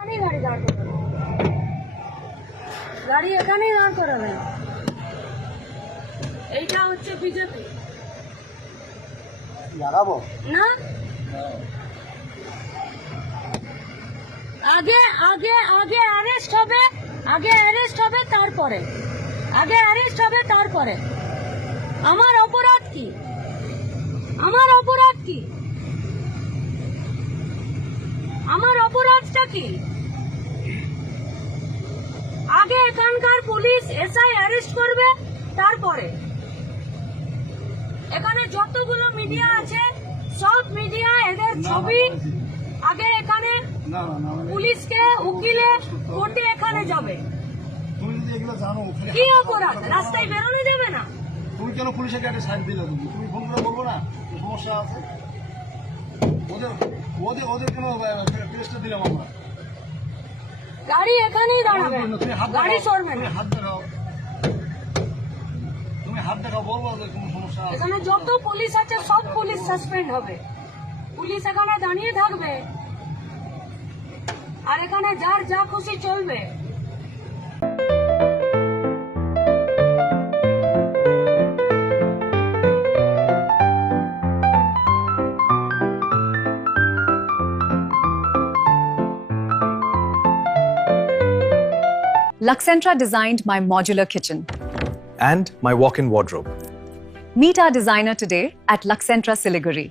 গাড়ি দাঁড় করাবেন, গাড়ি এখানেই দাঁড় করাবেন। এইটা হচ্ছে বিজেপি লাগাবো না, আগে আগে আগে অ্যারেস্ট হবে, আগে অ্যারেস্ট হবে তারপরে, আগে অ্যারেস্ট হবে তারপরে। আমার অপরাধ কি? আমার অপরাধ কি? আমার অপরাধটা কি? আগে এখানকার পুলিশ এসআই অ্যারেস্ট করবে তারপরে। এখানে যতগুলো মিডিয়া আছে সব মিডিয়া এদের ছবি আগে এখানে পুলিশকে উকিলে কোর্টে এখানে যাবে। তুমি যদি এগুলো জানো কি অপরাধ? রাস্তায় বেরোনো দেবে না? তুমি কেন পুলিশের গাড়ি সাইড দিলে? তুমি ফোন করে বলবো না সমস্যা আছে? ওদের ওদের ওদের কোনো টেস্টটা দিলাম আমরা। গাড়ি এখানেই দাঁড়াবে, তুমি হাত গাড়ি দেখাও, সরবে তুমি না। হাত দেখাও, তুমি হাত দেখাও, বলবো যে কোনো সমস্যা আছে। এখানে যত পুলিশ আছে সব পুলিশ সাসপেন্ড হবে। পুলিশ এখানে দাঁড়িয়ে থাকবে আর এখানে যার যা খুশি চলবে। Luxentra designed my modular kitchen. and my walk-in wardrobe. Meet our designer today at Luxentra Siliguri.